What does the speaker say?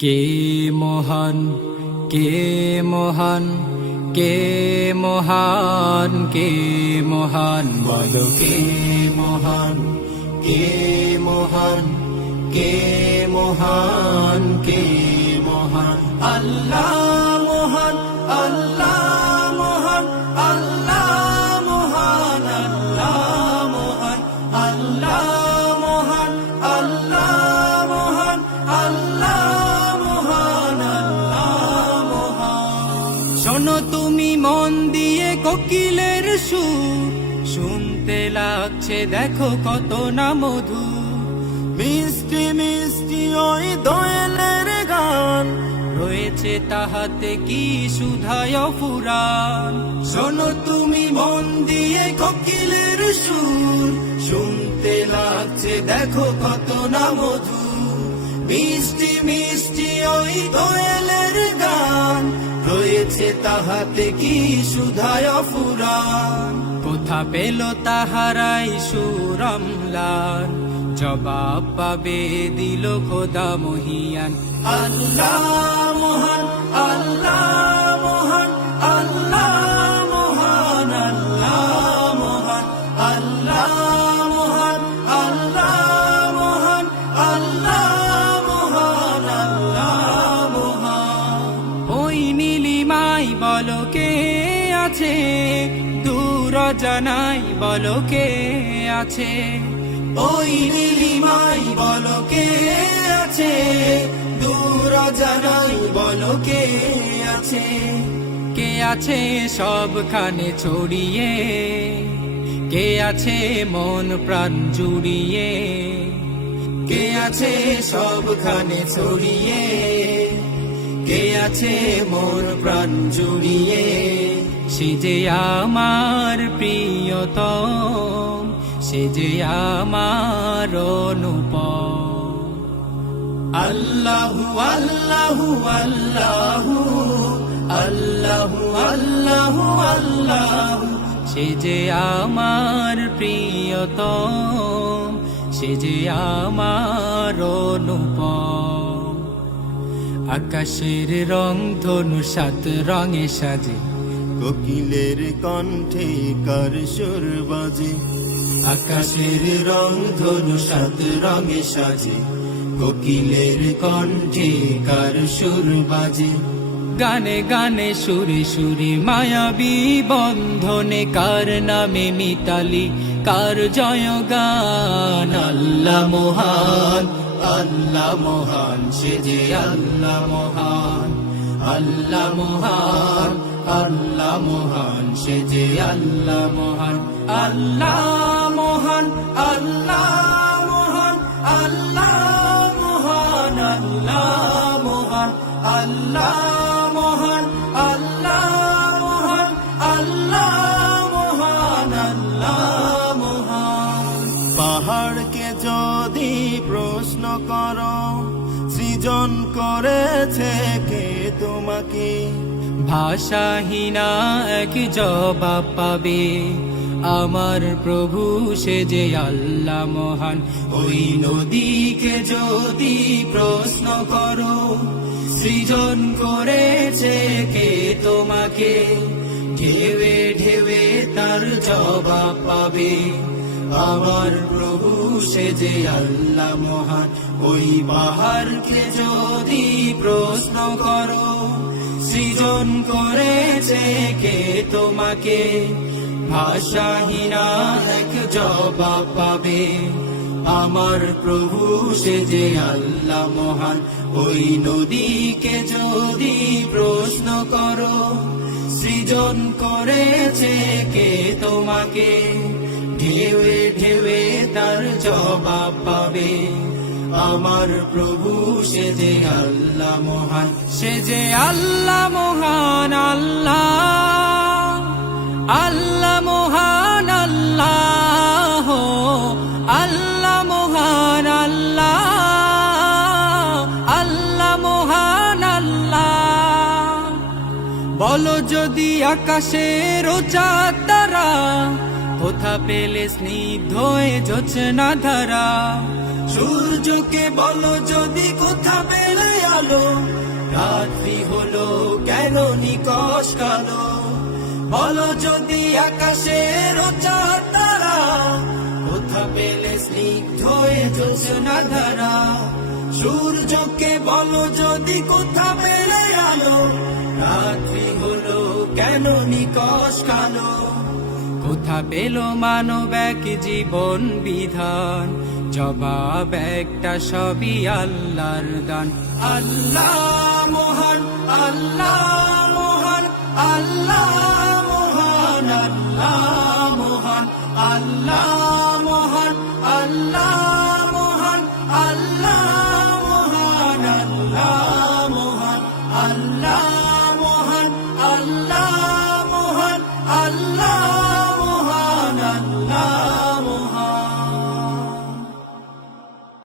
কে মহান, কে মহান, কে মহান, কে মহান, বলো কে মহান, কে মহান, কে মহান, কে মহান। আল্লাহ মহান, আল্লাহ মহান, আল্লাহ মহান, আল্লাহ মহান, আল্লাহ মহান, আল্লাহ মহান, আল্লাহ মহান, আল্লাহ মহান। শোনো তুমি মন দিয়ে কোকিলের সুর, শুনতে লাগছে দেখো কত না মধু। মিষ্টি মিষ্টি ওই দোয়েলের গান, রয়েছে তাহাতে কি সুধায় ফুরান। শোনো তুমি মন দিয়ে কোকিলের সুর, শুনতে লাগছে দেখো কত না মধু। মিষ্টি মিষ্টি ওই দোয়েলের গান, রয়েছে তাহাতে কি সুধায় ফুরান। কোথা পেল তাহারাই সুরমলান, জবাব পাবে দিল খোদা মহিয়ান। আল্লাহ মহান, আল্লাহ মহান, আল্লাহ মহান, আল্লাহ মহান, আল্লাহ মহান, আল্লাহ মহান, আল্লাহ মহান, আল্লাহ মহান। ওই নীলিমাই বলো কে আছে, দূর জানাই বলো কে আছে। ওই নীলিমাই বলো কে আছে, দূর জানাই বলো কে আছে। কে আছে সবখানে ছড়িয়ে, কে আছে মন প্রাণ জুড়িয়ে। কে আছে সবখানে ছড়িয়ে, কে আছে মন প্রাণ জুড়িয়ে। সে যে আমার প্রিয়তম, সে যে আমার অনুপম। আল্লাহু আল্লাহু আল্লাহু, আল্লাহু আল্লাহু আল্লাহু। সে যে আমার প্রিয়তম, সে যে আমার অনুপম। আকাশের রং ধনু সাত রঙে সাজে, কোকিলের কণ্ঠে কার সুর বাজে। আকাশের রং ধনু সাত রঙে সাজে, কোকিলের কণ্ঠে কার সুর বাজে। গানে গানে সুরে সুরে মায়াবী বন্ধনে, কার নামে মিতালি কার জয়গান। আল্লাহ মহান, আল্লাহ মহান, সে যে আল্লাহ মহান। আল্লাহ মহান, আল্লাহ মহান, সে যে আল্লাহ মহান। আল্লাহ মহান, আল্লাহ মহান, আল্লাহ মহান, আল্লাহ মহান, আল্লাহ মহান, আল্লাহ মহান, আল্লাহ মহান, আল্লাহ মহান। পাহাড়কে যদি প্রশ্ন করো, সৃজন করেছে কে তোমাকে। ভাষাহীনা এক জবাব পাবে, আমার প্রভু সে যে আল্লাহ মহান। ওই নদীকে যদি প্রশ্ন করো, সৃজন করেছে কে তোমাকে। ঢেউে ঢেউে তার জবাব পাবে, আমার প্রভু সে যে আল্লাহ মহান। ওই পাহাড়কে যদি প্রশ্ন করো, সৃজন করেছে কে তোমাকে। ভাষাহীনা এক জবাব পাবে, আমার প্রভু সে যে আল্লাহ মহান। ওই নদীকে যদি প্রশ্ন করো, সৃজন করেছে কে তোমাকে। ঢেউে ঢেউে তার জবাব পাবে, আমার প্রভু সে যে আল্লাহ মহান। সে যে আল্লাহ মহান, আল্লাহ আল্লাহ মহান, আল্লাহ আল্লাহ মহান, আল্লাহ আল্লাহ মহান, আল্লাহ। বলো যদি আকাশের চাঁদ তারা, কোথা পেলে স্নিগ্ধ জোছনা ধারা। সূর্যকে বলো যদি কোথা পেলে আলো, নিকশ কালো। বলো যদি আকাশের চাঁদ তারা, কোথা পেলে স্নিগ্ধ এ জ্যোৎস্না ধারা। সূর্যকে বলো যদি কোথা পেলে আলো, রাত্রি হলো কেন নিকশ কালো। কোথা পেল মানব এক জীবন বিধান, জবাব একটা সবই আল্লাহর দান। আল্লাহ মহান, আল্লাহ মহান, আল্লাহ মহান, আল্লাহ মহান, আল্লাহ মহান, আল্লাহ